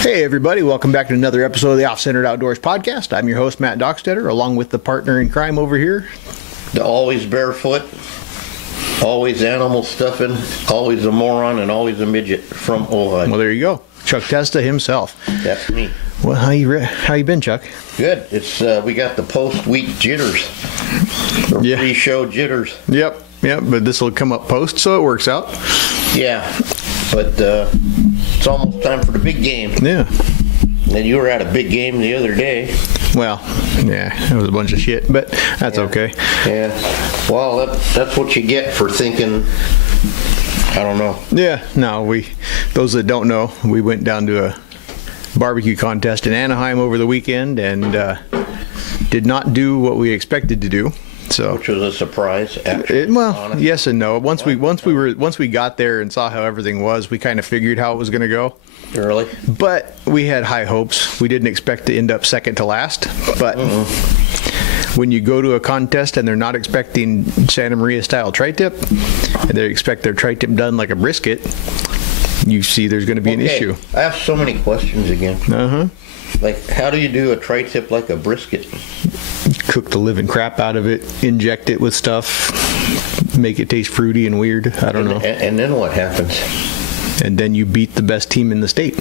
Hey everybody, welcome back to another episode of the OffCentered Outdoors Podcast. I'm your host, Matt Dockstetter, along with the partner in crime over here. Always barefoot, always animal stuffing, always a moron, and always a midget from Ohio. Well, there you go. Chuck Testa himself. That's me. Well, how you been, Chuck? Good. It's we got the post-week jitters. The pre-show jitters. Yep, but this will come up post, so it works out. Yeah, but it's almost time for the big game. Yeah. And you were at a big game the other day. Well, yeah, it was a bunch of shit, but that's okay. Yeah. Well, that's what you get for thinking, I don't know. Yeah, no, those that don't know, we went down to a barbecue contest in Anaheim over the weekend and did not do what we expected to do. So, which was a surprise. Actually, yes and no. Once we got there and saw how everything was, we kind of figured how it was going to go. Really? But we had high hopes. We didn't expect to end up second to last. But when you go to a contest and they're not expecting Santa Maria style tri-tip, and they expect their tri-tip done like a brisket, you see there's going to be an issue. I have so many questions again. Like, how do you do a tri-tip like a brisket? Cook the living crap out of it, inject it with stuff, make it taste fruity and weird. I don't know. And then what happens? And then you beat the best team in the state.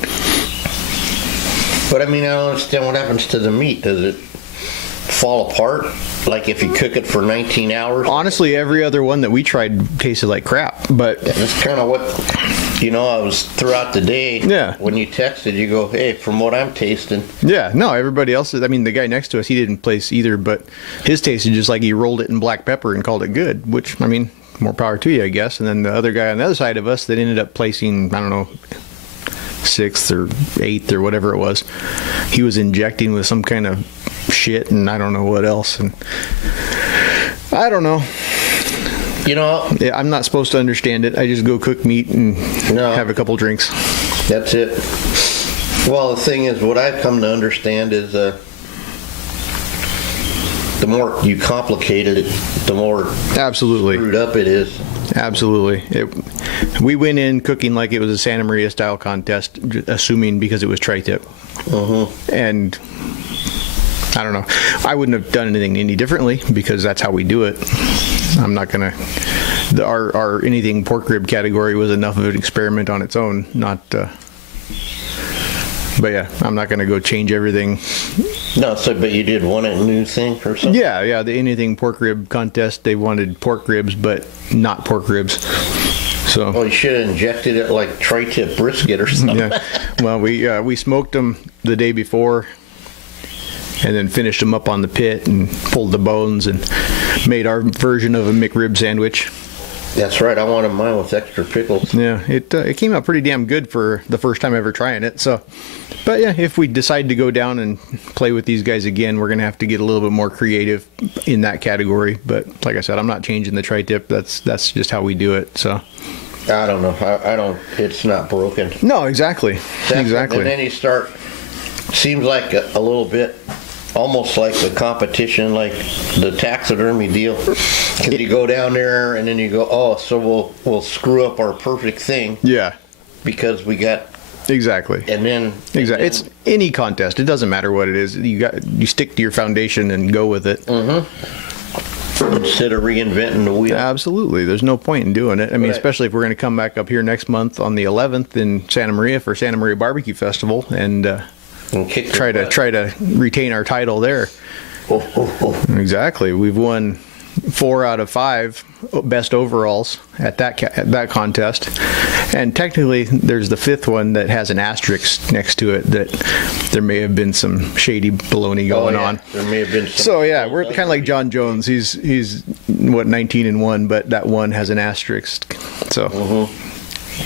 But I mean, I don't understand what happens to the meat. Does it fall apart? Like if you cook it for 19 hours? Honestly, every other one that we tried tasted like crap. But that's kind of what, I was throughout the day. Yeah. When you texted, you go, hey, from what I'm tasting. Yeah, no, everybody else, the guy next to us, he didn't place either, but his tasted just like he rolled it in black pepper and called it good, which, more power to you, I guess. And then the other guy on the other side of us that ended up placing, 6th or 8th or whatever it was, he was injecting with some kind of shit and I don't know what else. And I don't know. Yeah, I'm not supposed to understand it. I just go cook meat and have a couple drinks. That's it. Well, the thing is, what I've come to understand is the more you complicate it, the more screwed up it is. Absolutely. We went in cooking like it was a Santa Maria style contest, assuming because it was tri-tip. And I don't know. I wouldn't have done anything any differently because that's how we do it. I'm not gonna. Our anything pork rib category was enough of an experiment on its own. But yeah, I'm not gonna go change everything. No, but you did want a new thing or something? Yeah. The anything pork rib contest, they wanted pork ribs, but not pork ribs. So. Well, you should have injected it like tri-tip brisket or something. Yeah. Well, we smoked them the day before. And then finished them up on the pit and pulled the bones and made our version of a McRib sandwich. That's right. I wanted mine with extra pickles. Yeah, it came out pretty damn good for the first time ever trying it. So, but yeah, if we decide to go down and play with these guys again, we're gonna have to get a little bit more creative in that category. But like I said, I'm not changing the tri-tip. That's just how we do it. So. I don't know. I don't. It's not broken. No, exactly. Exactly. And then you start. Seems like a little bit. Almost like the competition, like the taxidermy deal. You go down there and then you go, so we'll screw up our perfect thing. Yeah. Because we got. Exactly. And then. Exactly. It's any contest. It doesn't matter what it is. You stick to your foundation and go with it. Instead of reinventing the wheel. Absolutely. There's no point in doing it. Especially if we're going to come back up here next month on the 11th in Santa Maria for Santa Maria Barbecue Festival and try to retain our title there. Exactly. We've won 4 out of 5 best overalls at that contest, and technically there's the 5th one that has an asterisk next to it that there may have been some shady baloney going on. There may have been some. So yeah, we're kind of like John Jones. He's 19-1, but that one has an asterisk. So.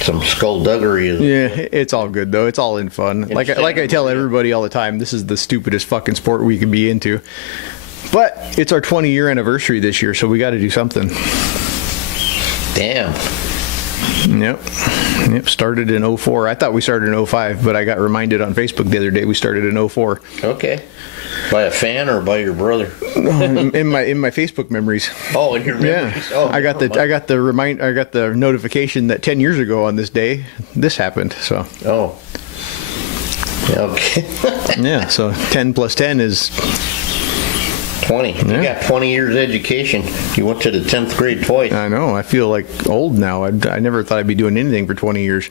Some skullduggery is. Yeah, it's all good though. It's all in fun. Like I tell everybody all the time, this is the stupidest fucking sport we can be into. But it's our 20-year anniversary this year, so we got to do something. Damn. Yep. Started in 04. I thought we started in 05, but I got reminded on Facebook the other day we started in 04. Okay. By a fan or by your brother? in my Facebook memories. Oh, in your memories. Yeah. I got the notification that 10 years ago on this day this happened. So. Oh. Okay. Yeah, so 10 plus 10 is 20. Yeah. You got 20 years education. You went to the 10th grade twice. I know. I feel like old now. I never thought I'd be doing anything for 20 years.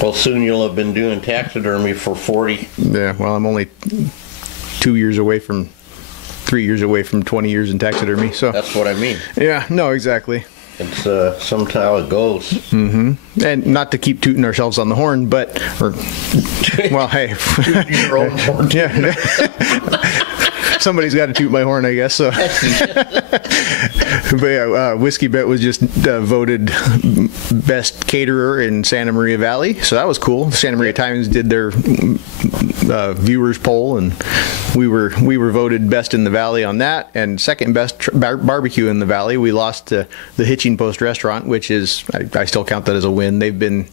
Well, soon you'll have been doing taxidermy for 40. Yeah, well, I'm only 3 years away from 20 years in taxidermy. So That's what I mean. yeah, no, exactly. It's somehow it goes. And not to keep tooting ourselves on the horn, but well, hey, Your own horn. yeah. Somebody's got to toot my horn, I guess. So, but yeah, Whiskey Bet was just voted best caterer in Santa Maria Valley, so that was cool. Santa Maria Times did their viewers poll, and we were voted best in the valley on that, and second best barbecue in the valley. We lost to the Hitching Post Restaurant, which is I still count that as a win. They've been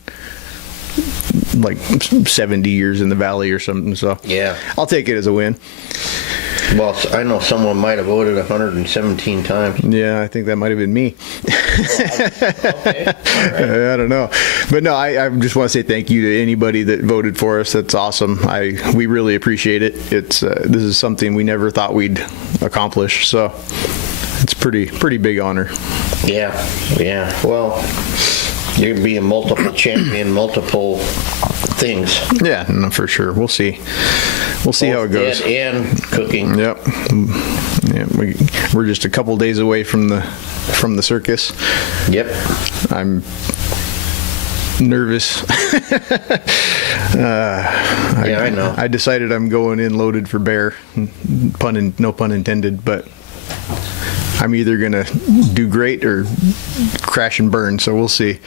like 70 years in the valley or something, so Yeah. I'll take it as a win. Well, I know someone might have voted 117 times. Yeah, I think that might have been me. Okay. All right. I don't know. But no, I just want to say thank you to anybody that voted for us. That's awesome. We really appreciate it. It's this is something we never thought we'd accomplish. So it's pretty big honor. Yeah. Well, you'd be a multiple champion, multiple things. Yeah, no, for sure. We'll see. We'll see how it goes. Both dead and cooking. Yep. Yeah, we're just a couple days away from the circus. Yep. I'm nervous. Yeah, I know. I decided I'm going in loaded for bear. No pun intended, but I'm either gonna do great or crash and burn. So we'll see.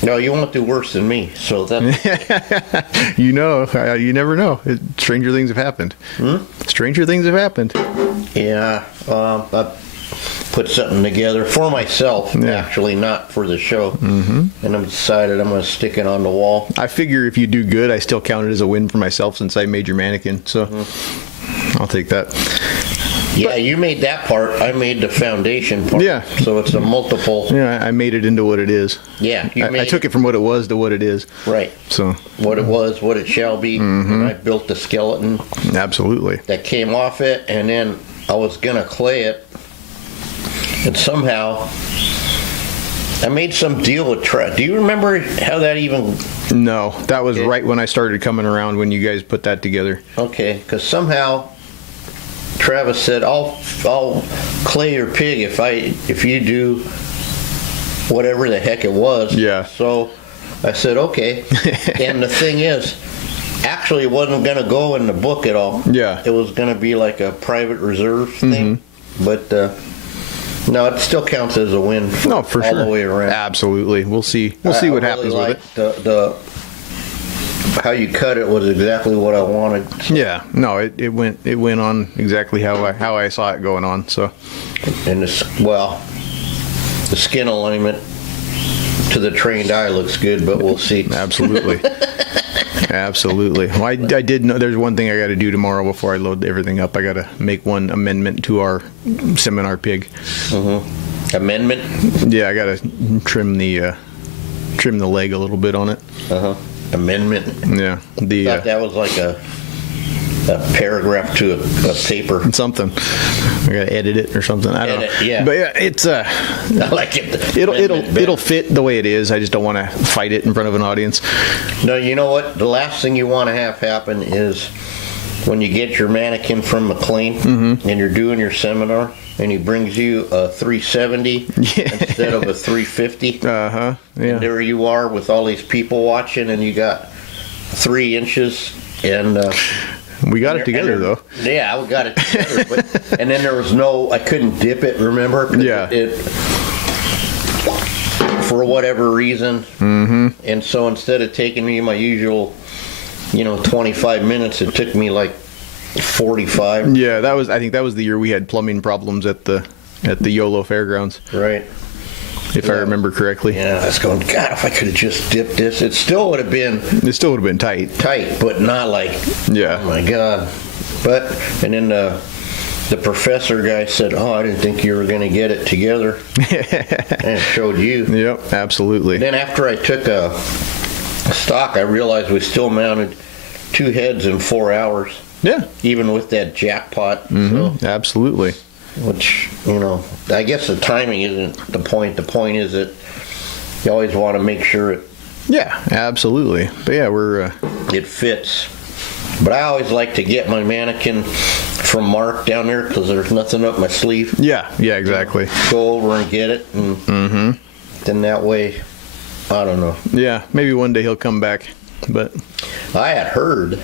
No, you won't do worse than me. So that You never know. Stranger things have happened. Stranger things have happened. yeah, I put something together for myself, Yeah. actually, not for the show. And I've decided I'm going to stick it on the wall. I figure if you do good, I still count it as a win for myself since I made your mannequin. So I'll take that. Yeah, you made that part. I made the foundation part. Yeah. So it's a multiple. Yeah, I made it into what it is. Yeah, you I made took it from what it was to what it is. right. So What it was, what it shall be. And I built the skeleton absolutely. that came off it, and then I was gonna clay it, and somehow I made some deal with Trev. Do you remember how that even? No, that was Okay. right when I started coming around when you guys put that together. Okay, because somehow Travis said, "I'll clay your pig if you do whatever the heck it was." Yeah. So I said, "Okay." And the thing is, actually, it wasn't going to go in the book at all. Yeah. It was going to be like a private reserve thing, but no, it still counts as a win. No, for all sure. the way around. Absolutely. We'll see. We'll see what happens with it. The how you cut it was exactly what I wanted. Yeah. No, it went on exactly how I saw it going on. So And the skin alignment to the trained eye looks good, but we'll see. absolutely. Absolutely. Well, I did know there's one thing I got to do tomorrow before I load everything up. I got to make one amendment to our seminar pig. Amendment. Yeah, I got to trim the leg a little bit on it. Amendment. Yeah, I thought that was like a paragraph to a paper. something. I got to edit it or something. I don't know. Edit, yeah. But yeah, it's I like it. it'll fit the way it is. I just don't want to fight it in front of an audience. No, you know what? The last thing you want to have happen is when you get your mannequin from McLean and you're doing your seminar and he brings you a 370 instead of a 350. Yeah. And there you are with all these people watching, and you got 3 inches, and We got it together though. Yeah, we got it together. And then there was I couldn't dip it, remember? 'Cause Yeah. It, for whatever reason. And so instead of taking me my usual, 25 minutes, it took me like 45. Yeah, I think that was the year we had plumbing problems at the YOLO Fairgrounds, Right. if I remember correctly. Yeah, I was going, God, if I could have just dipped this, it still would have been It still would have been tight. tight, but not like, Yeah. oh my God. And then the professor guy said, oh, I didn't think you were going to get it together. And it showed you. Yep, absolutely. Then after I took a stock, I realized we still mounted 2 heads in 4 hours. Yeah. Even with that jackpot. Mm-hmm. So, Absolutely. which, I guess the timing isn't the point. The point is that you always want to make sure Yeah, absolutely. But yeah, we're... it fits. But I always like to get my mannequin from Mark down there because there's nothing up my sleeve. Yeah, exactly. Go over and get it, and then that way, I don't know. Yeah, maybe one day he'll come back, but... I had heard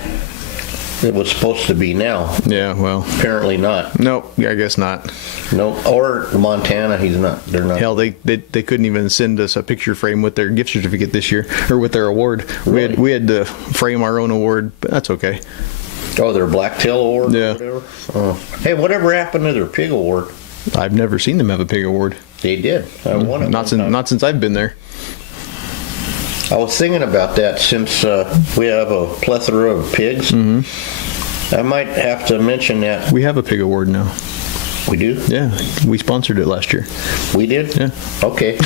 it was supposed to be now. Yeah, well... Apparently not. Nope, I guess not. Nope. Or Montana, he's not. They're not. Hell, they couldn't even send us a picture frame with their gift certificate this year, or with their award. Really? We had to frame our own award, but that's okay. Oh, their Blacktail Award? Yeah. Or whatever? Oh. Hey, whatever happened to their Pig Award? I've never seen them have a pig award. They did. I won it. Not since I've been there. I was thinking about that since we have a plethora of pigs. I might have to mention that. We have a pig award now. We do? Yeah, we sponsored it last year. We did? Yeah. Okay.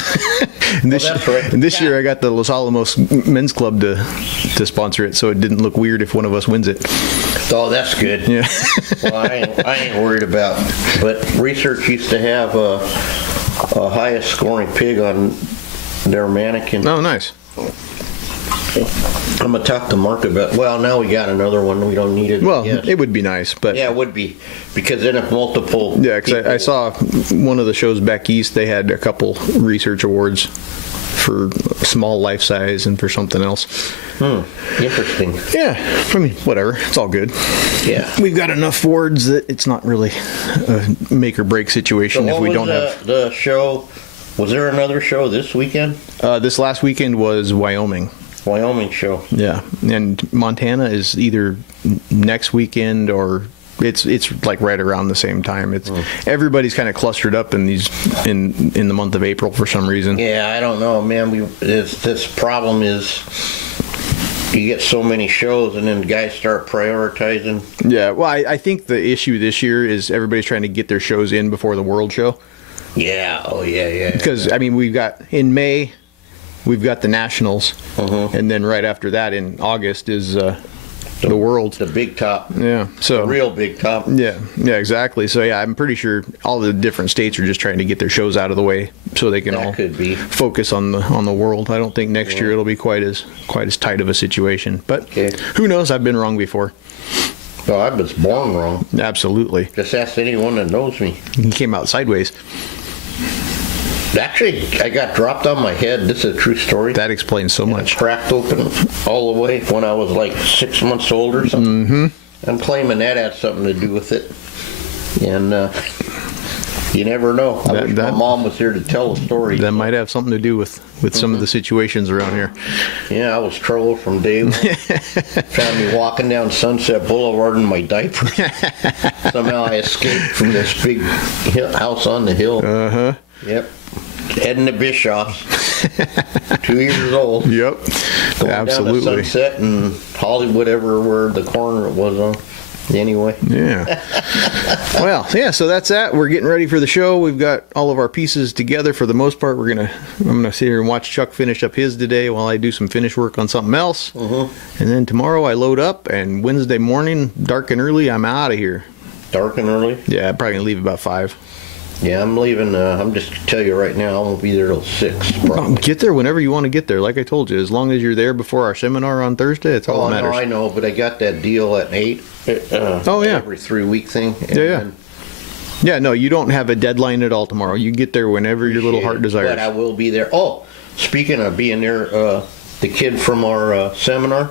And this, that's right. and this year I got the Los Alamos Men's Club to sponsor it, so it didn't look weird if one of us wins it. Oh, that's good. Yeah. Well, I ain't worried about. But research used to have a highest scoring pig on their mannequin. Oh, nice. I'm gonna talk to Mark about. Well, now we got another one. We don't need it. Well, yes. it would be nice, but Yeah, it would be, because then if multiple. yeah, because I people- saw one of the shows back east. They had a couple research awards for small life size and for something else. Interesting. Yeah, I mean, whatever. It's all good. Yeah. We've got enough awards that it's not really a make or break situation So if what we was don't have. the show? Was there another show this weekend? This last weekend was Wyoming. Wyoming show. Yeah, and Montana is either next weekend or it's like right around the same time. It's everybody's kind of clustered up in the month of April for some reason. Yeah, I don't know, man. This problem is you get so many shows and then guys start prioritizing. Yeah, well, I think the issue this year is everybody's trying to get their shows in before the World Show. Yeah. Oh, yeah. Because I mean, we've got in May, we've got the Nationals, and then right after that in August is the World. The big top. Yeah, so The real big top. Yeah, exactly. So yeah, I'm pretty sure all the different states are just trying to get their shows out of the way so they can That all could be. focus on the World. I don't think next year it'll be quite as tight of a situation, but Okay. who knows? I've been wrong before. Oh, I was born wrong. Absolutely, Just ask anyone that knows me. he came out sideways. Actually, I got dropped on my head. This is a true story. That explains so much. Cracked open all the way when I was like 6 months old or something. I'm claiming that had something to do with it. And you never know. I wish my mom was here to tell the story. That might have something to do with some of the situations around here. Yeah, I was trouble from day one. Found me walking down Sunset Boulevard in my diaper. Somehow I escaped from this big house on the hill. Uh-huh. Yep. Heading to Bischoff's. 2 years old. Yep. Going Absolutely. down to Sunset and Hollywood, where the corner it was on. Anyway. Yeah. Well, yeah, so that's that. We're getting ready for the show. We've got all of our pieces together for the most part. I'm gonna sit here and watch Chuck finish up his today while I do some finish work on something else. And then tomorrow I load up, and Wednesday morning, dark and early, I'm out of here. Dark and early? Yeah, I'm probably gonna leave about 5. Yeah, I'm leaving. I'm just tell you right now, I won't be there till 6. Probably. Get there whenever you want to get there. Like I told you, as long as you're there before our seminar on Thursday, it's all that matters. No, I know, but I got that deal at 8. Oh, yeah. Every 3-week thing. Yeah. Yeah, no, you don't have a deadline at all tomorrow. You get there whenever your little heart desires. But I will be there. Oh, speaking of being there, the kid from our seminar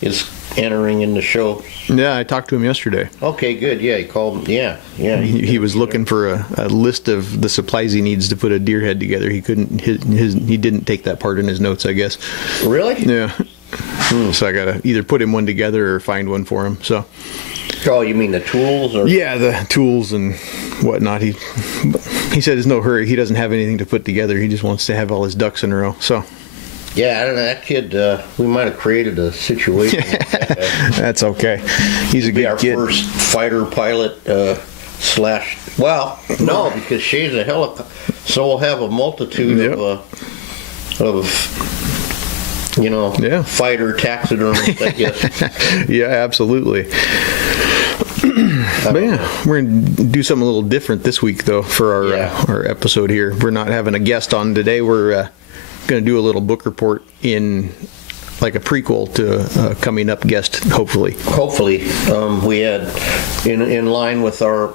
is entering in the show. Yeah, I talked to him yesterday. Okay, good. Yeah, he called me. Yeah. He was looking for a list of the supplies he needs to put a deer head together. He couldn't. He didn't take that part in his notes, I guess. Really? Yeah. So I gotta either put him one together or find one for him. So. Oh, you mean the tools? Or? Yeah, the tools and whatnot. He said there's no hurry. He doesn't have anything to put together. He just wants to have all his ducks in a row. So. Yeah, I don't know. That kid, we might have created a situation. That's okay. He's a Be good our kid. first fighter pilot slash. Well, no, because Shay's a helicopter, so we'll have a multitude of Yeah. fighter taxidermist, I guess. Yeah, absolutely. But yeah, we're going to do something a little different this week, though, for our episode here. We're not having a guest on today. We're going to do a little book report in like a prequel to a coming up guest, hopefully. We had, in line with our,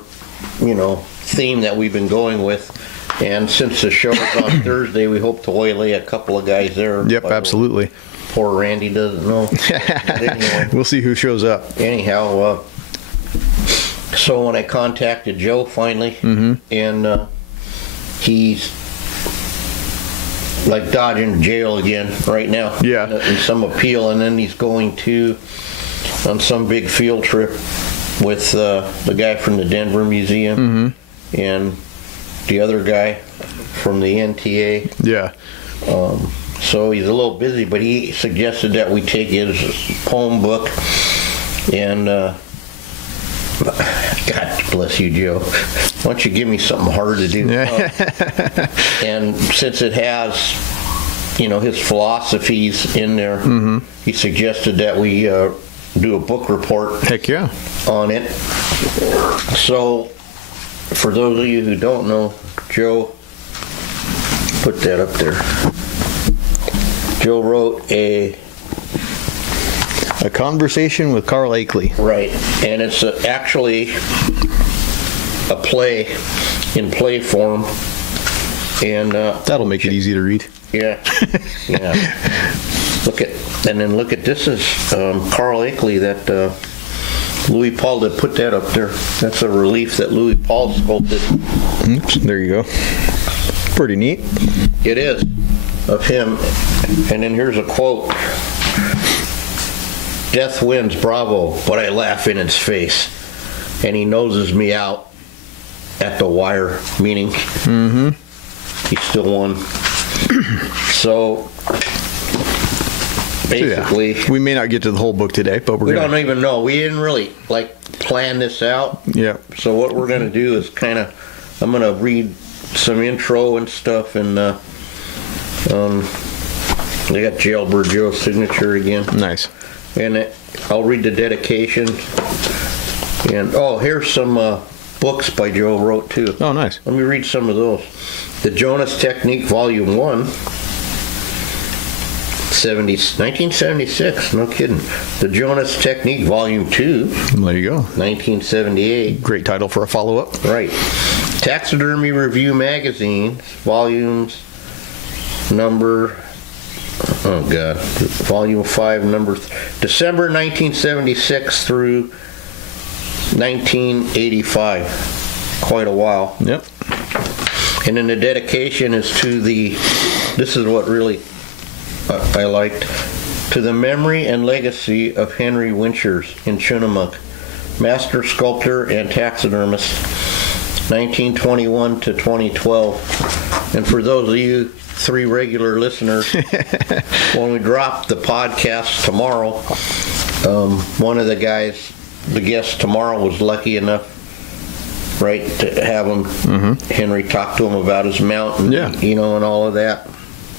theme that we've been going with, and since the show is on Thursday, we hope to waylay a couple of guys there. Yep, absolutely. Poor Randy doesn't know. Anyway. We'll see who shows up. Anyhow, so when I contacted Joe finally, and he's like dodging jail again right now. Yeah. In some appeal, and then he's going on some big field trip with the guy from the Denver Museum and the other guy from the NTA. Yeah. So he's a little busy, but he suggested that we take his poem book and God bless you, Joe. Why don't you give me something hard to do? And since it has, his philosophies in there, he suggested that we do a book report. Heck yeah. On it. So, for those of you who don't know, Joe, put that up there. Joe wrote a conversation with Carl Akeley. Right, and it's actually a play in play form, and that'll make it easy to read. Yeah. Look at this is Carl Akeley that Louis Paul did put that up there. That's a relief that Louis Paul sculpted. Oops, there you go. Pretty neat. It is, of him. And then here's a quote. Death wins, bravo, but I laugh in its face. And he noses me out at the wire, meaning he still won. So, basically... So, yeah. We may not get to the whole book today, but we don't even know. We didn't really, plan this out. Yeah. So what we're going to do is I'm going to read some intro and stuff, and they got Jailbird Joe's signature again. Nice. And I'll read the dedication. And here's some books by Joe wrote too. Oh, nice. Let me read some of those. The Jonas Technique, Volume 1, 1976. No kidding. The Jonas Technique, Volume 2. There you go. 1978. Great title for a follow-up. Right. Taxidermy Review Magazine, volumes number. Oh God, Volume 5, number December 1976 through 1985. Quite a while. Yep. And then the dedication is to this is what really I liked, to the memory and legacy of Henry Winchers in Chunamuk, master sculptor and taxidermist, 1921 to 2012. And for those of you 3 regular listeners, when we drop the podcast tomorrow, one of the guests tomorrow was lucky enough, right, to have him, Henry talk to him about his mount and, and all of that.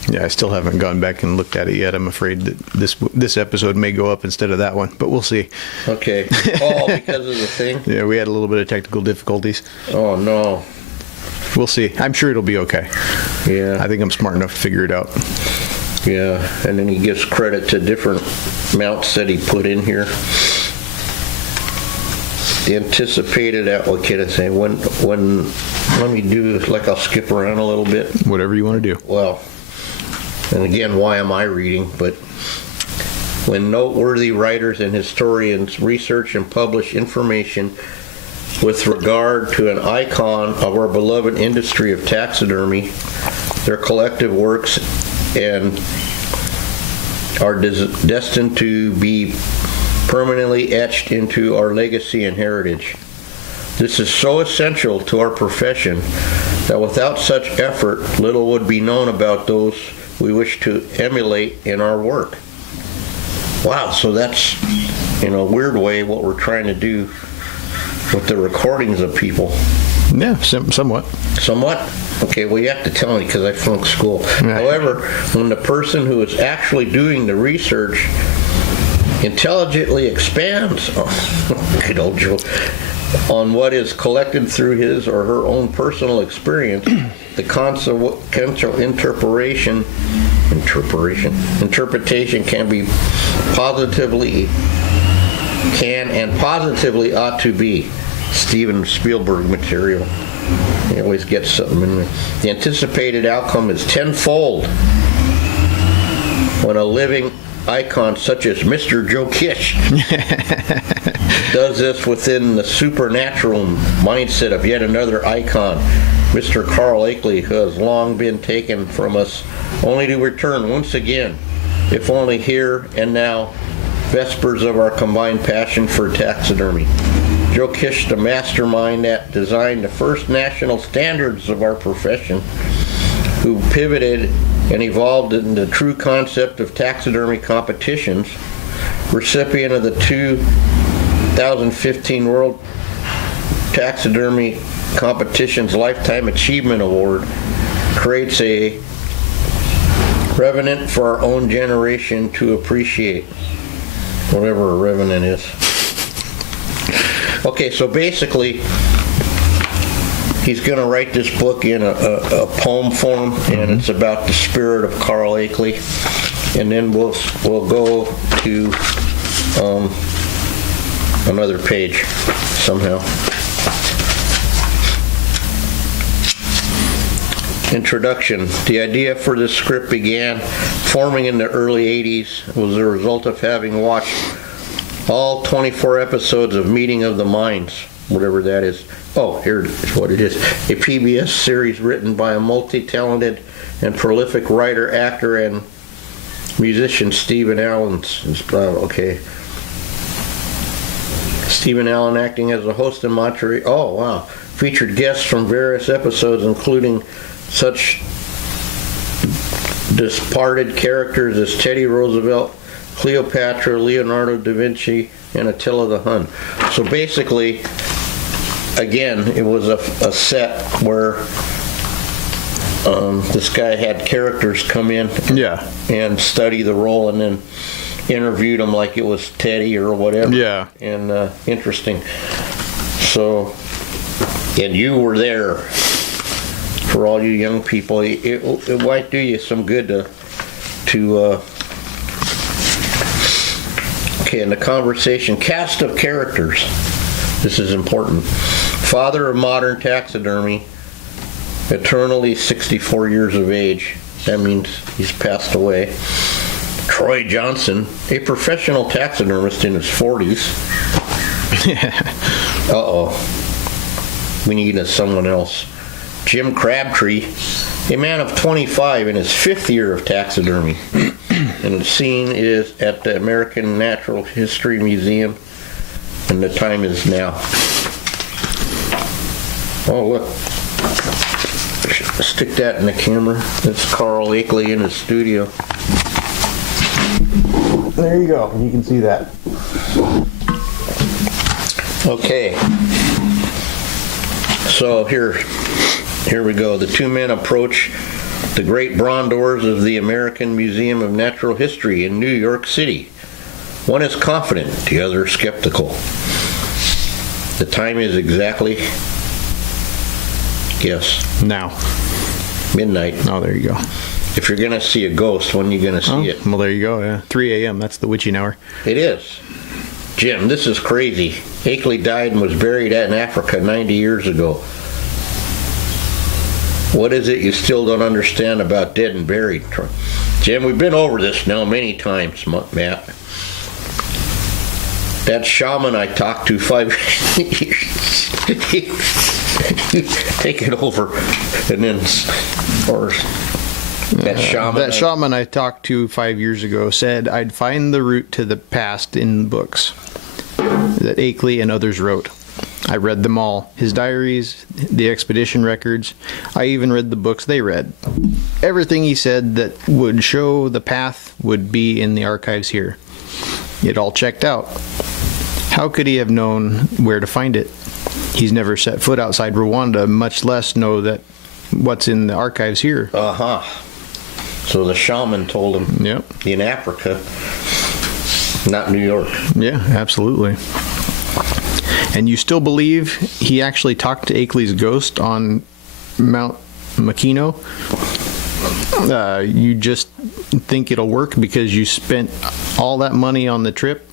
Yeah, I still haven't gone back and looked at it yet. I'm afraid that this episode may go up instead of that one, but we'll see. Okay. Oh, because of the thing? Yeah, we had a little bit of technical difficulties. Oh, no. We'll see. I'm sure it'll be okay. Yeah. I think I'm smart enough to figure it out. Yeah, and then he gives credit to different mounts that he put in here. The anticipated, what can I say? When let me do, I'll skip around a little bit. Whatever you want to do. Well, and again, why am I reading? But when noteworthy writers and historians research and publish information with regard to an icon of our beloved industry of taxidermy, their collective works and are destined to be permanently etched into our legacy and heritage. This is so essential to our profession that without such effort, little would be known about those we wish to emulate in our work. Wow, so that's, in a weird way, what we're trying to do with the recordings of people. Yeah, somewhat. Somewhat? Okay, well, you have to tell me because I flunked school. Yeah. However, when the person who is actually doing the research intelligently expands good old Joe, on what is collected through his or her own personal experience, the consequential interpretation can and positively ought to be Steven Spielberg material. He always gets something in there. The anticipated outcome is tenfold when a living icon such as Mr. Joe Kish does this within the supernatural mindset of yet another icon, Mr. Carl Akeley, who has long been taken from us, only to return once again, if only here and now, vespers of our combined passion for taxidermy. Joe Kish, the mastermind that designed the first national standards of our profession, who pivoted and evolved in the true concept of taxidermy competitions, recipient of the 2015 World Taxidermy Competition's Lifetime Achievement Award, creates a revenant for our own generation to appreciate. Whatever a revenant is. Okay, so basically, he's going to write this book in a poem form, and it's about the spirit of Carl Akeley. And then we'll go to another page somehow. Introduction. The idea for this script began forming in the early 80s. It was a result of having watched all 24 episodes of Meeting of the Minds, whatever that is. Oh, here is what it is. A PBS series written by a multi-talented and prolific writer, actor, and musician, Stephen Allen. Okay. Stephen Allen acting as a host in Montreal. Oh, wow. Featured guests from various episodes, including such disparted characters as Teddy Roosevelt, Cleopatra, Leonardo da Vinci, and Attila the Hun. So basically, again, it was a set where this guy had characters come in and study the role, and then interviewed them like it was Teddy or whatever. Yeah. And interesting. So, and you were there. For all you young people, it might do you some good to okay, in the conversation, cast of characters. This is important. Father of modern taxidermy, eternally 64 years of age. That means he's passed away. Troy Johnson, a professional taxidermist in his 40s. Uh-oh. We need someone else. Jim Crabtree, a man of 25 in his 5th year of taxidermy. And the scene is at the American Natural History Museum, and the time is now. Oh, look. Stick that in the camera. That's Carl Akeley in his studio. There you go. You can see that. Okay. So here we go. The two men approach the great bronze doors of the American Museum of Natural History in New York City. One is confident, the other skeptical. The time is exactly, guess. Now. Midnight. Oh, there you go. If you're going to see a ghost, when are you going to see it? Well, there you go, yeah. 3 a.m., that's the witching hour. It is. Jim, this is crazy. Akeley died and was buried in Africa 90 years ago. What is it you still don't understand about dead and buried? Jim, we've been over this now many times, Matt. That shaman I talked to 5 years, take it over, and then, or that shaman. That shaman I talked to 5 years ago said I'd find the route to the past in books that Akeley and others wrote. I read them all. His diaries, the expedition records. I even read the books they read. Everything he said that would show the path would be in the archives here. It all checked out. How could he have known where to find it? He's never set foot outside Rwanda, much less know that what's in the archives here. Uh-huh. So the shaman told him Yep. in Africa, not New York. Yeah, absolutely. And you still believe he actually talked to Akeley's ghost on Mount Makino? You just think it'll work because you spent all that money on the trip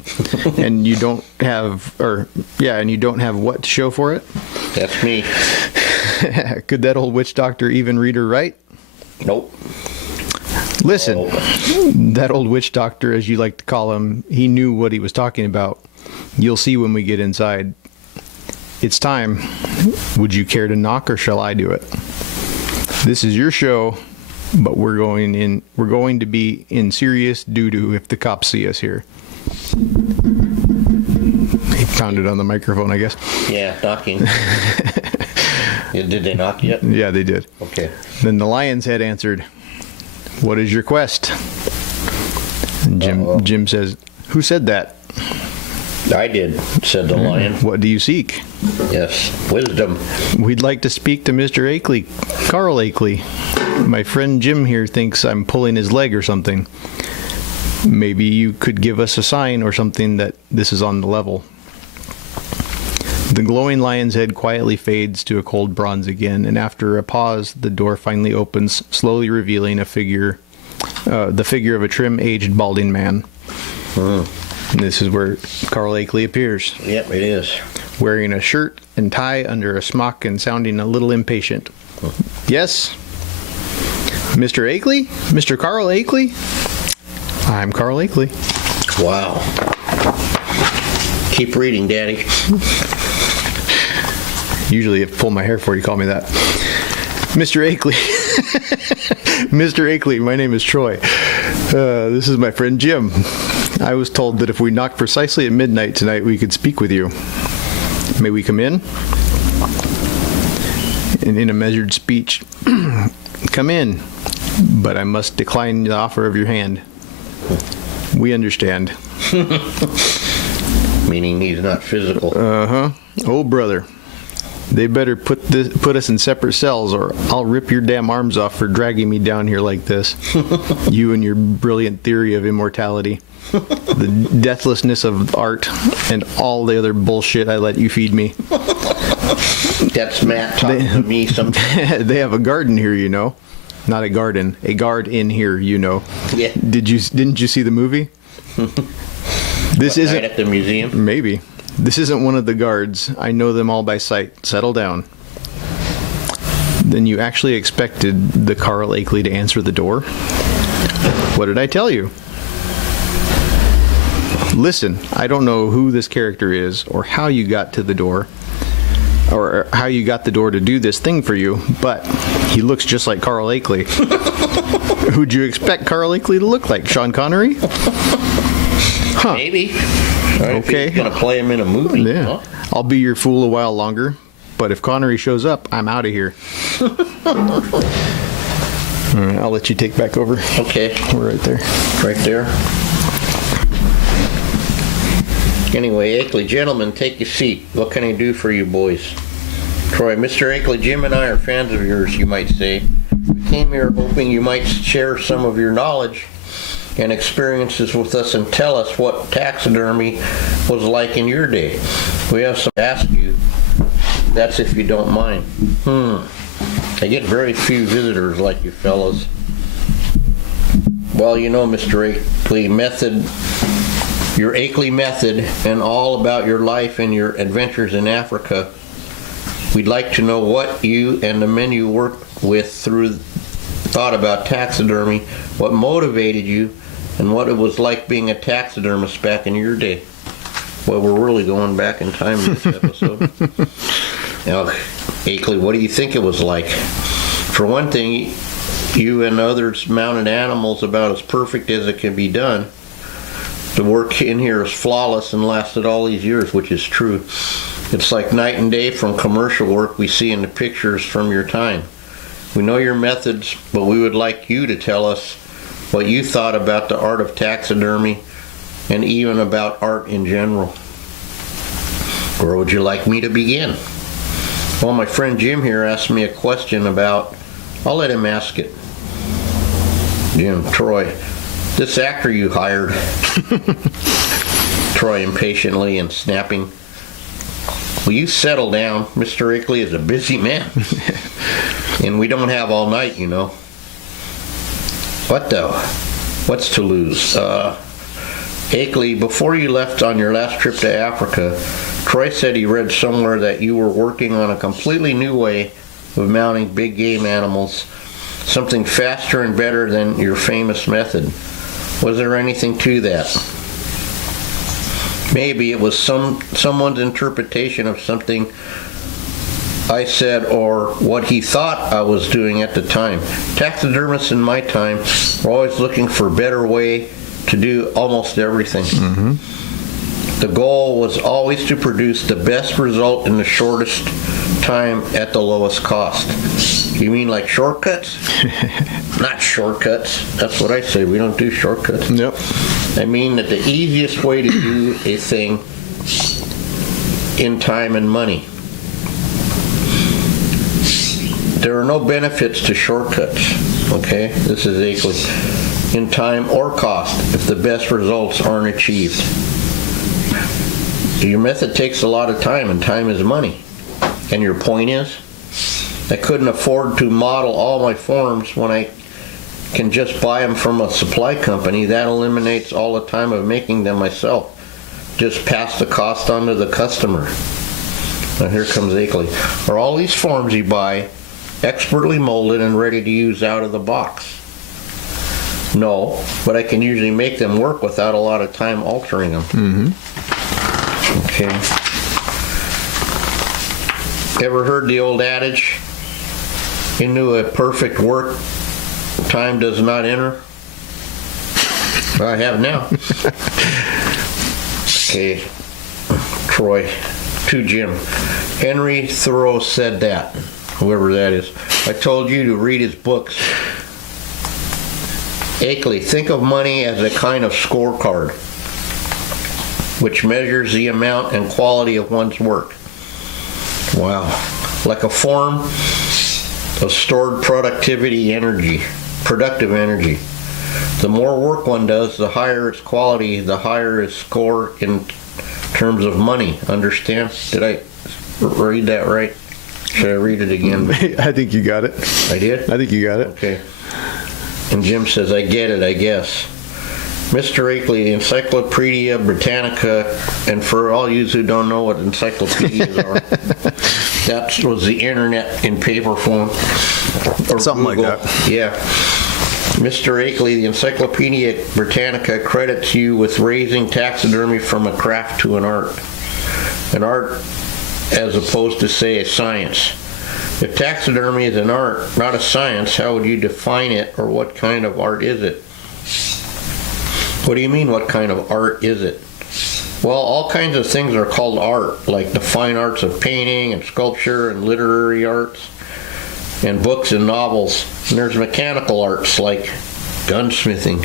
and you don't have, and you don't have what to show for it? That's me. Could that old witch doctor even read or write? Nope. Listen, that old witch doctor, as you like to call him, he knew what he was talking about. You'll see when we get inside. It's time. Would you care to knock or shall I do it? This is your show, but we're going to be in serious doo-doo if the cops see us here. He pounded on the microphone, I guess. Yeah, knocking. Did they knock yet? Yeah, they did. Okay. Then the lion's head answered, "What is your quest?" And Jim says, "Who said that?" I did, said the lion. "What do you seek?" Yes, wisdom. "We'd like to speak to Mr. Akeley, Carl Akeley. My friend Jim here thinks I'm pulling his leg or something. Maybe you could give us a sign or something that this is on the level." The glowing lion's head quietly fades to a cold bronze again, and after a pause, the door finally opens, slowly revealing the figure of a trim, aged, balding man. And this is where Carl Akeley appears. Yep, it is. Wearing a shirt and tie under a smock and sounding a little impatient. "Yes? Mr. Akeley? Mr. Carl Akeley?" "I'm Carl Akeley." Wow. Keep reading, Daddy. Usually if I pull my hair for you, call me that. "Mr. Akeley." "Mr. Akeley, my name is Troy. This is my friend Jim. I was told that if we knocked precisely at midnight tonight, we could speak with you. May we come in?" And in a measured speech, "Come in, but I must decline the offer of your hand." "We understand." Meaning he's not physical. Uh-huh. "Oh, brother, they better put us in separate cells or I'll rip your damn arms off for dragging me down here like this. You and your brilliant theory of immortality, the deathlessness of art, and all the other bullshit I let you feed me." That's Matt talking to me sometimes. "They have a garden here, you know. Not a garden, a guard in here, you know." Yeah. Didn't you see the movie? This isn't Right at the museum? Maybe. "This isn't one of the guards. I know them all by sight. Settle down." Then you actually expected the Carl Akeley to answer the door? What did I tell you? Listen, I don't know who this character is or how you got to the door or how you got the door to do this thing for you, but he looks just like Carl Akeley. Who'd you expect Carl Akeley to look like? Sean Connery? Huh. Maybe. Okay. He's going to play him in a movie. Yeah. Huh? I'll be your fool a while longer, but if Connery shows up, I'm out of here. All right, I'll let you take back over. Okay. We're right there. Right there. Anyway, Akeley, gentlemen, take your seat. What can I do for you boys? Troy, Mr. Akeley, Jim and I are fans of yours, you might say. We came here hoping you might share some of your knowledge and experiences with us and tell us what taxidermy was like in your day. We have some to ask you. That's if you don't mind. I get very few visitors like you fellas. Well, you know, Mr. Akeley, your Akeley method, and all about your life and your adventures in Africa. We'd like to know what you and the men you worked with thought about taxidermy, what motivated you, and what it was like being a taxidermist back in your day. Well, we're really going back in time in this episode. Now, Akeley, what do you think it was like? For one thing, you and others mounted animals about as perfect as it can be done. The work in here is flawless and lasted all these years, which is true. It's like night and day from commercial work we see in the pictures from your time. We know your methods, but we would like you to tell us what you thought about the art of taxidermy and even about art in general. Where would you like me to begin? Well, my friend Jim here asked me a question about I'll let him ask it. Jim, Troy, this actor you hired. Troy impatiently and snapping. Will you settle down? Mr. Akeley is a busy man. And we don't have all night, you know. What though? What's to lose? Akeley, before you left on your last trip to Africa, Troy said he read somewhere that you were working on a completely new way of mounting big game animals, something faster and better than your famous method. Was there anything to that? Maybe it was someone's interpretation of something I said or what he thought I was doing at the time. Taxidermists in my time were always looking for a better way to do almost everything. Mm-hmm. The goal was always to produce the best result in the shortest time at the lowest cost. You mean like shortcuts? Not shortcuts. That's what I say. We don't do shortcuts. Nope. I mean that the easiest way to do a thing in time and money. There are no benefits to shortcuts, okay? This is Akeley. In time or cost, if the best results aren't achieved. Your method takes a lot of time, and time is money. And your point is, I couldn't afford to model all my forms when I can just buy them from a supply company. That eliminates all the time of making them myself. Just pass the cost on to the customer. Now here comes Akeley. Are all these forms you buy expertly molded and ready to use out of the box? No, but I can usually make them work without a lot of time altering them. Mm-hmm. Okay. Ever heard the old adage, into a perfect work, time does not enter? I have now. Okay. Troy, to Jim. Henry Thoreau said that, whoever that is. I told you to read his books. Akeley, think of money as a kind of scorecard, which measures the amount and quality of one's work. Wow. Like a form of stored productive energy. The more work one does, the higher its quality, the higher its score in terms of money. Understand? Did I read that right? Should I read it again? I think you got it. I did? I think you got it. Okay. And Jim says, I get it, I guess. Mr. Akeley, the Encyclopedia Britannica, and for all you who don't know what encyclopedias are, that was the internet in paper form. Or something Google. like that. Yeah. Mr. Akeley, the Encyclopedia Britannica credits you with raising taxidermy from a craft to an art. An art as opposed to, say, a science. If taxidermy is an art, not a science, how would you define it, or what kind of art is it? What do you mean, what kind of art is it? Well, all kinds of things are called art, like the fine arts of painting and sculpture and literary arts and books and novels. And there's mechanical arts like gunsmithing.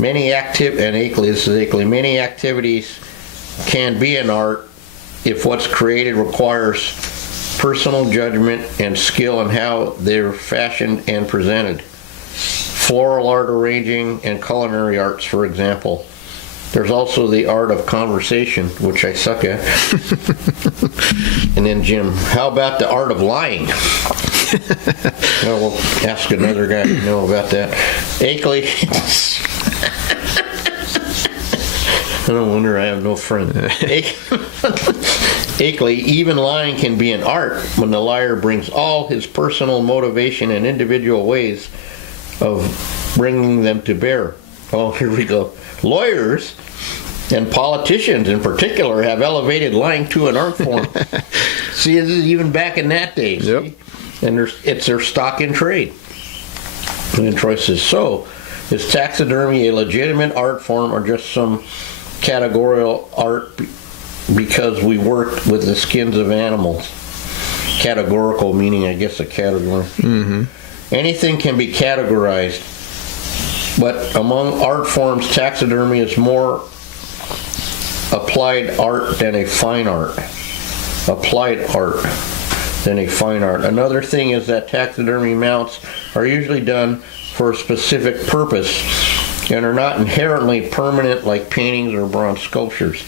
Many activities can be an art if what's created requires personal judgment and skill in how they're fashioned and presented. Floral art arranging and culinary arts, for example. There's also the art of conversation, which I suck at. And then Jim, how about the art of lying? Well, we'll ask another guy to know about that. Akeley. No wonder I have no friend. Akeley, even lying can be an art when the liar brings all his personal motivation and individual ways of bringing them to bear. Oh, here we go. Lawyers and politicians in particular have elevated lying to an art form. See, this is even back in that day. Yep. See? And it's their stock in trade. And then Troy says, so, is taxidermy a legitimate art form or just some categorical art because we work with the skins of animals? Categorical meaning, I guess, a category. Mm-hmm. Anything can be categorized, but among art forms, taxidermy is more applied art than a fine art. Applied art. than a fine art. Another thing is that taxidermy mounts are usually done for a specific purpose and are not inherently permanent like paintings or bronze sculptures.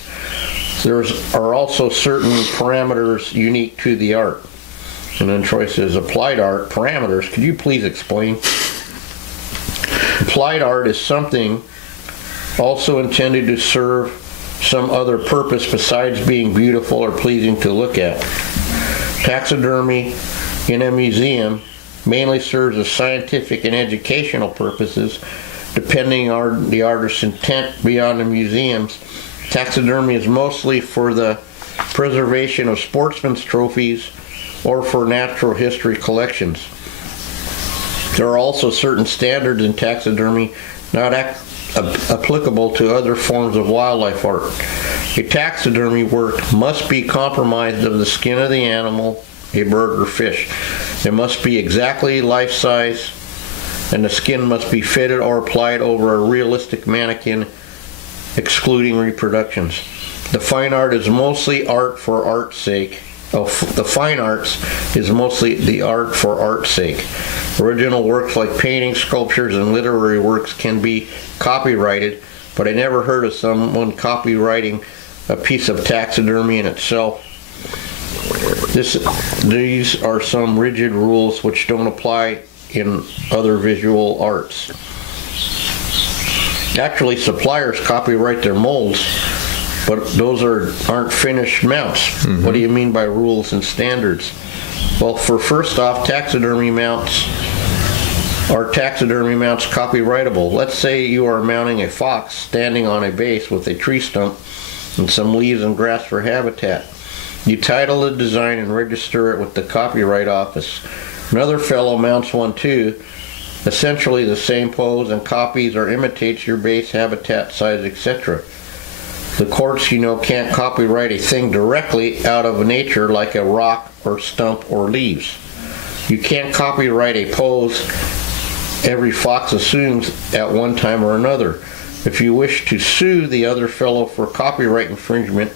There are also certain parameters unique to the art. And then Troy says, applied art parameters. Could you please explain? Applied art is something also intended to serve some other purpose besides being beautiful or pleasing to look at. Taxidermy in a museum mainly serves as scientific and educational purposes, depending on the artist's intent beyond the museum's. Taxidermy is mostly for the preservation of sportsmen's trophies or for natural history collections. There are also certain standards in taxidermy not applicable to other forms of wildlife art. A taxidermy work must be comprised of the skin of the animal, a bird or fish. It must be exactly life-size, and the skin must be fitted or applied over a realistic mannequin, excluding reproductions. The fine art is mostly art for art's sake. The fine arts is mostly the art for art's sake. Original works like paintings, sculptures, and literary works can be copyrighted, but I never heard of someone copyrighting a piece of taxidermy in itself. These are some rigid rules which don't apply in other visual arts. Actually, suppliers copyright their molds, but those aren't finished mounts. Mm-hmm. What do you mean by rules and standards? Well, first off, taxidermy mounts are copyrightable. Let's say you are mounting a fox standing on a base with a tree stump and some leaves and grass for habitat. You title the design and register it with the Copyright Office. Another fellow mounts one too, essentially the same pose, and copies or imitates your base, habitat, size, etc. The courts, can't copyright a thing directly out of nature like a rock or stump or leaves. You can't copyright a pose every fox assumes at one time or another. If you wish to sue the other fellow for copyright infringement,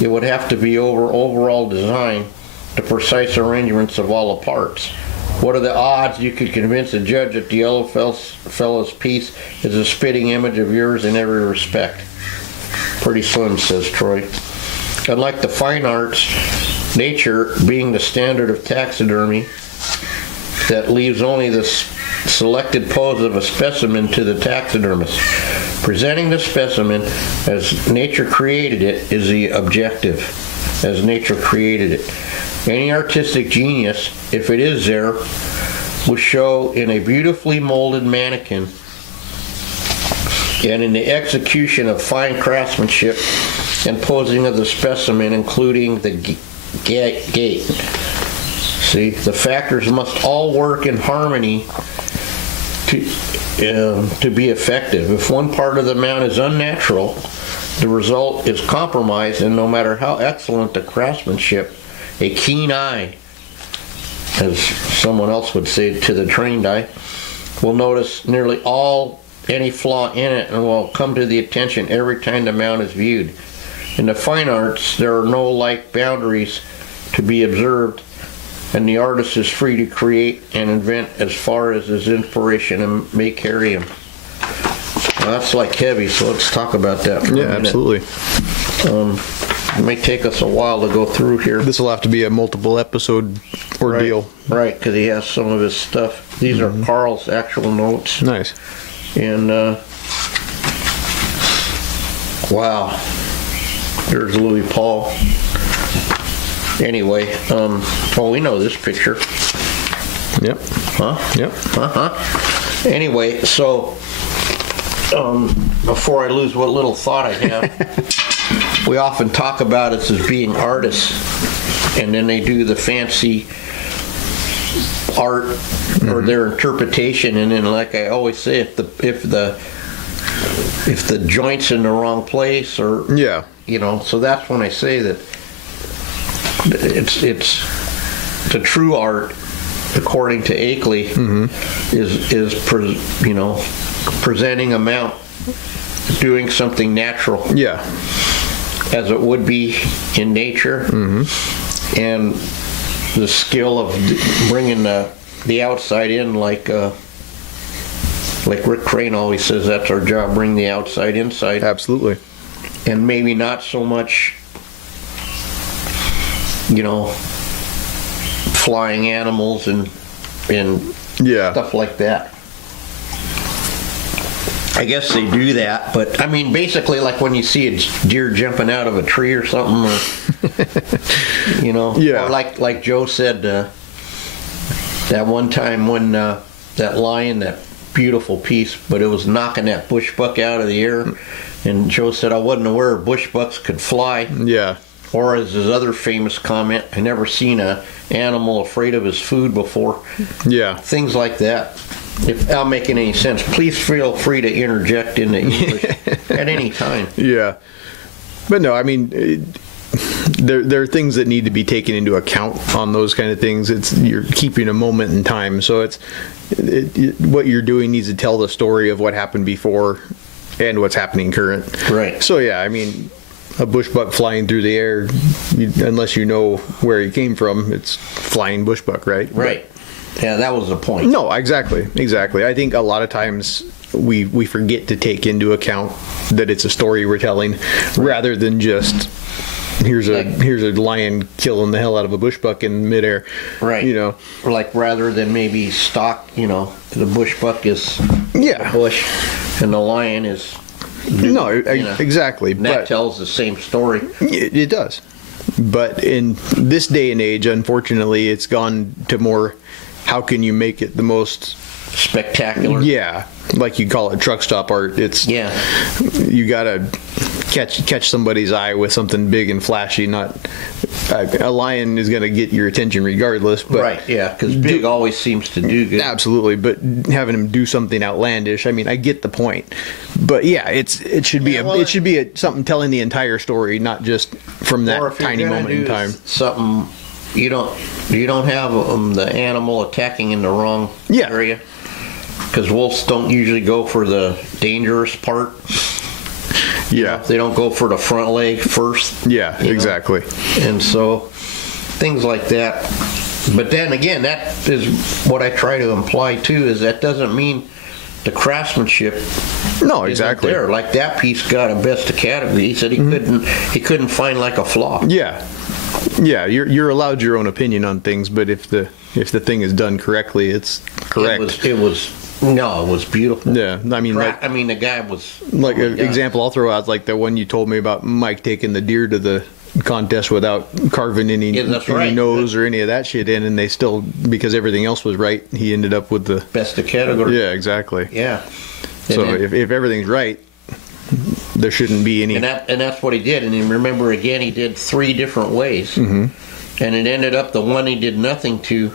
it would have to be over overall design, the precise arrangements of all the parts. What are the odds you could convince a judge that the yellow fellow's piece is a spitting image of yours in every respect? Pretty slim, says Troy. Unlike the fine arts, nature being the standard of taxidermy that leaves only the selected pose of a specimen to the taxidermist. Presenting the specimen as nature created it is the objective, as nature created it. Any artistic genius, if it is there, will show in a beautifully molded mannequin and in the execution of fine craftsmanship and posing of the specimen, including the gait. See, the factors must all work in harmony to be effective. If one part of the mount is unnatural, the result is compromised, and no matter how excellent the craftsmanship, a keen eye, as someone else would say, to the trained eye, will notice nearly any flaw in it and will come to the attention every time the mount is viewed. In the fine arts, there are no like boundaries to be observed, and the artist is free to create and invent as far as his inspiration may carry him. Well, that's like heavy, so let's talk about that for a minute. Absolutely. It may take us a while to go through here. This will have to be a multiple episode ordeal. Right, because he has some of his stuff. These are Carl's actual notes. Nice. And, wow. There's Louis Paul. Anyway, we know this picture. Yep. Huh? Yep. Anyway, so, before I lose what little thought I have, we often talk about us as being artists, and then they do the fancy art or their interpretation, and then, like I always say, if the joint's in the wrong place, or so that's when I say that it's the true art, according to Akeley, is presenting a mount, doing something natural, as it would be in nature, and the skill of bringing the outside in, like Rick Crane always says, that's our job, bring the outside inside. Absolutely. And maybe not so much, flying animals and stuff like that. I guess they do that, but I mean, basically, like when you see a deer jumping out of a tree or something, or like Joe said, that one time when that lion, that beautiful piece, but it was knocking that bush buck out of the air, and Joe said, I wasn't aware bush bucks could fly. Yeah. Or as his other famous comment, I never seen a animal afraid of his food before. Yeah. Things like that. If I'm making any sense, please feel free to interject into English at any time. Yeah. But no, I mean, there are things that need to be taken into account on those kind of things. You're keeping a moment in time. So what you're doing needs to tell the story of what happened before and what's happening current. Right. So yeah, I mean, a bush buck flying through the air, unless you know where he came from, it's flying bush buck, right? Right. Yeah, that was the point. No, exactly. I think a lot of times we forget to take into account that it's a story we're telling, rather than just here's a lion killing the hell out of a bush buck in midair. Right. Or like rather than maybe stock, the bush buck is the bush and the lion is. Exactly. And that tells the same story. It does. But in this day and age, unfortunately, it's gone to more, how can you make it the most spectacular? Yeah. Like you call it truck stop art. You gotta catch somebody's eye with something big and flashy. Not a lion is gonna get your attention regardless. But right, yeah, because big always seems to do good. Absolutely, but having him do something outlandish, I mean, I get the point. But yeah, it should be something telling the entire story, not just from that tiny moment in time. Something you don't have the animal attacking in the wrong area. Because wolves don't usually go for the dangerous part. Yeah. They don't go for the front leg first. Yeah, exactly. And so, things like that. But then again, that is what I try to imply too, is that doesn't mean the craftsmanship isn't there. Like that piece got a best of category. He said he couldn't find like a flaw. Yeah. Yeah, you're allowed your own opinion on things, but if the thing is done correctly, it's correct. It was beautiful. Yeah, I mean, the guy was like an example I'll throw out, like the one you told me about Mike taking the deer to the contest without carving any nose or any of that shit in, and they still, because everything else was right, he ended up with the best of category. Yeah, exactly. Yeah. So if everything's right, there shouldn't be any. And that's what he did. And remember, again, he did 3 different ways. Mm-hmm. And it ended up the one he did nothing to.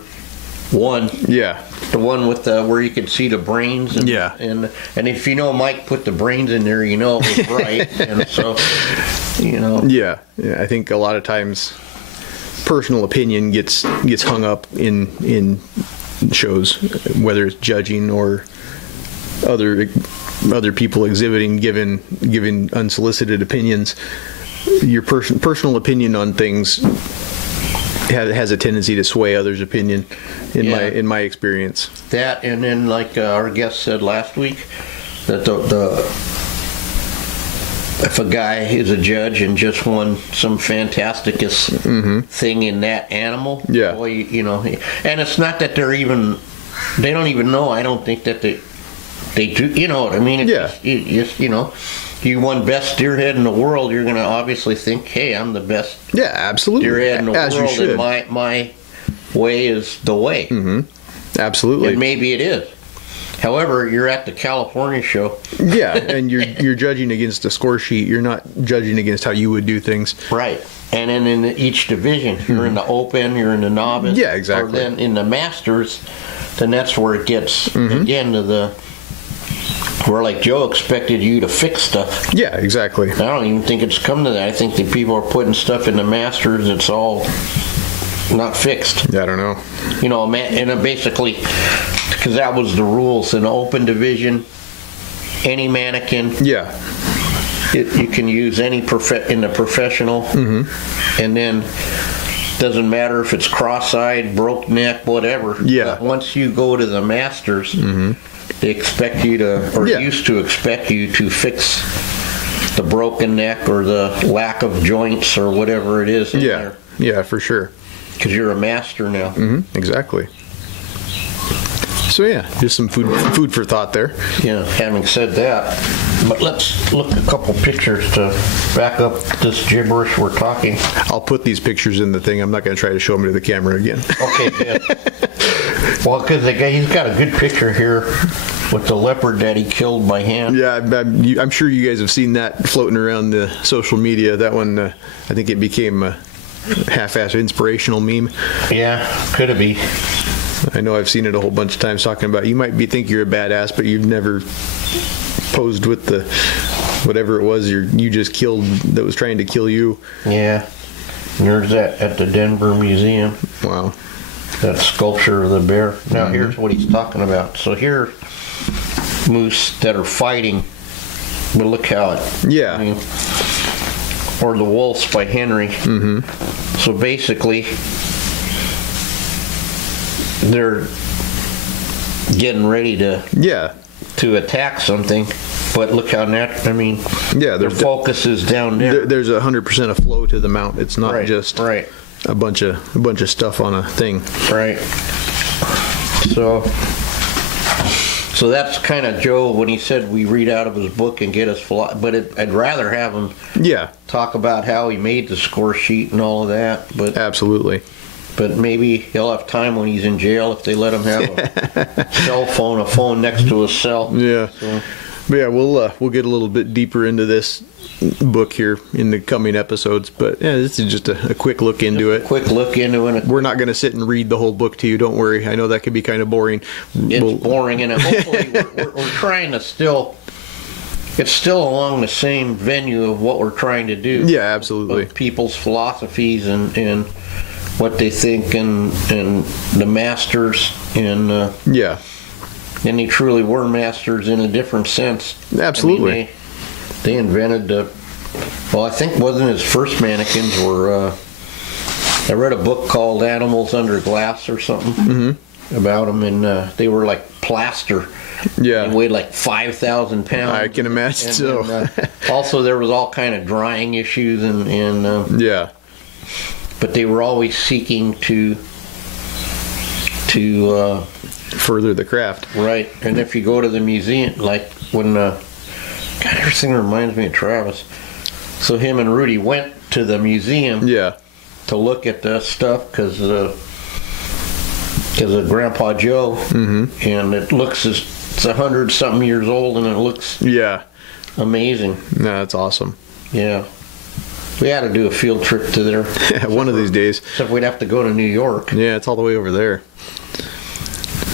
Yeah. The one with where you could see the brains. And, yeah. And if Mike put the brains in there, it was right. And so, Yeah. I think a lot of times personal opinion gets hung up in shows, whether it's judging or other people exhibiting, giving unsolicited opinions. Your personal opinion on things has a tendency to sway others' opinion, in my experience. That, and then like our guest said last week, that if a guy is a judge and just won some fantasticest thing in that animal, boy, and it's not that they don't even know. I don't think that they do. You know what I mean? You won best deerhead in the world, you're going to obviously think, hey, I'm the best absolutely. deerhead in the As world, you should. and my way is the way. Mm-hmm. Absolutely. And maybe it is. However, you're at the California show. Yeah, and you're judging against a score sheet. You're not judging against how you would do things. Right. And then in each division, you're in the open, you're in the novice. Yeah, exactly. Or then in the masters, then that's where it gets, again, to where like Joe expected you to fix stuff. Yeah, exactly. I don't even think it's come to that. I think that people are putting stuff in the masters that's all not fixed. Yeah, I don't know. And basically, because that was the rules in the open division, any mannequin. Yeah. You can use any in the professional. And then Doesn't matter if it's cross-eyed, broke neck, whatever. Yeah. But once you go to the masters, they expect you to, or used to expect you to fix the broken neck or the lack of joints or whatever it is in there. Yeah, for sure. Because you're a master now. Exactly. So yeah, just some food for thought there. Yeah, having said that, but let's look a couple pictures to back up this gibberish we're talking. I'll put these pictures in the thing. I'm not going to try to show them to the camera again. Okay, good. Well, because he's got a good picture here with the leopard that he killed by hand. Yeah, I'm sure you guys have seen that floating around the social media. That one, I think it became a half-assed inspirational meme. Yeah, could it be? I know I've seen it a whole bunch of times talking about you might think you're a badass, but you've never posed with the whatever it was you just killed that was trying to kill you. Yeah. And there's that at the Denver Museum. Wow. That sculpture of the bear. Now here's what he's talking about. So here, moose that are fighting, but look how it. Yeah. I mean, or the wolves by Henry. So basically, they're getting ready to attack something, but look how I mean, their focus is down there. There's 100% of flow to the mount. It's not just a bunch of stuff on a thing. Right. So that's kind of Joe when he said we read out of his book and get us but I'd rather have him talk about how he made the score sheet and all of that. But absolutely. But maybe he'll have time when he's in jail if they let him have a cell phone, a phone next to his cell. Yeah. So. But yeah, we'll get a little bit deeper into this book here in the coming episodes. But yeah, this is just a quick look into it. Quick look into it. We're not going to sit and read the whole book to you. Don't worry. I know that could be kind of boring. It's boring, and hopefully we're trying to still. It's still along the same venue of what we're trying to do. Yeah, absolutely. Of people's philosophies and what they think and the masters and and they truly were masters in a different sense. Absolutely. I mean, they invented I think wasn't his first mannequins were I read a book called Animals Under Glass or something about them, and they were like plaster. Yeah. They weighed like 5,000 pounds. I can imagine so. Also there was all kind of drying issues and but they were always seeking to further the craft. Right. And if you go to the museum, like when God, everything reminds me of Travis. So him and Rudy went to the museum to look at the stuff because of Grandpa Joe, and it looks it's 100-something years old, and it looks amazing. No, that's awesome. Yeah. We had to do a field trip to there. One of these days. Except we'd have to go to New York. Yeah, it's all the way over there.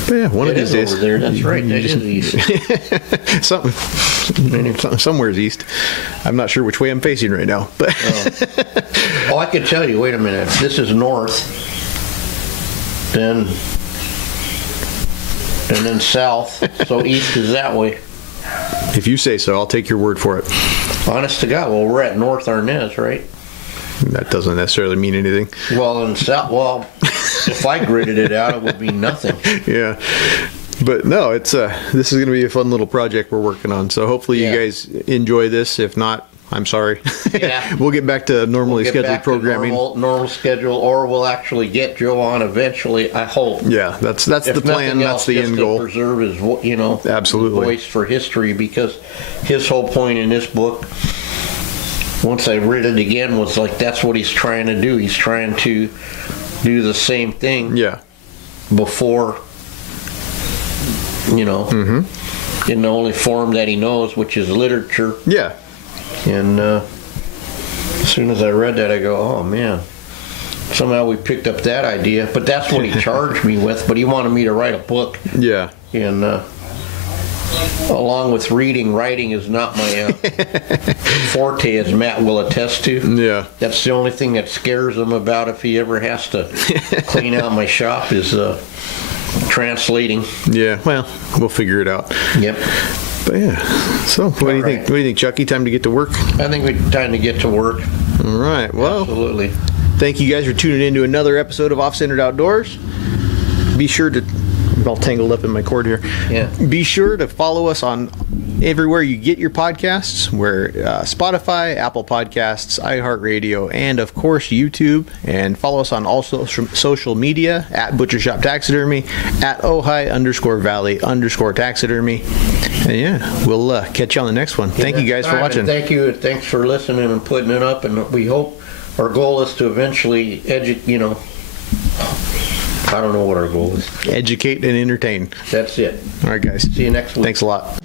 But yeah, one of these days. Over there. That's right. That is east. Somewhere's east. I'm not sure which way I'm facing right now. But I could tell you. Wait a minute. This is north. Then south. So east is that way. If you say so, I'll take your word for it. Honest to God, well, we're at North Arnez, right? That doesn't necessarily mean anything. Well, in south, if I gridded it out, it would be nothing. Yeah, but no, it's this is going to be a fun little project we're working on. So hopefully you guys enjoy this. If not, I'm sorry. Yeah, we'll get back to normally scheduled programming. Normal schedule, or we'll actually get Joe on eventually. I hope. Yeah, that's the plan. That's the end goal. To preserve his, absolutely voice for history, because his whole point in this book, once I read it again, was like that's what he's trying to do. He's trying to do the same thing. Yeah. Before, in the only form that he knows, which is literature. Yeah. And as soon as I read that, I go, oh, man. Somehow we picked up that idea. But that's what he charged me with. But he wanted me to write a book. Yeah. And along with writing is not my forte, as Matt will attest to. Yeah. That's the only thing that scares him about if he ever has to clean out my shop is translating. Yeah, well, we'll figure it out. Yep. But yeah, so what do you think? What do you think, Chucky? Time to get to work? I think it's time to get to work. All right. Well, absolutely. Thank you guys for tuning in to another episode of OffCentered Outdoors. Be sure to, I'm all tangled up in my cord here. Yeah. Be sure to follow us on everywhere you get your podcasts, where Spotify, Apple Podcasts, iHeartRadio, and of course YouTube. And follow us on all social media at Butcher Shop Taxidermy, at Ojai_Valley_taxidermy. And yeah, we'll catch you on the next one. Thank you guys for watching. Thank you. Thanks for listening and putting it up. And we hope our goal is to eventually I don't know what our goal is. Educate and entertain. That's it. All right, guys. See you next week. Thanks a lot.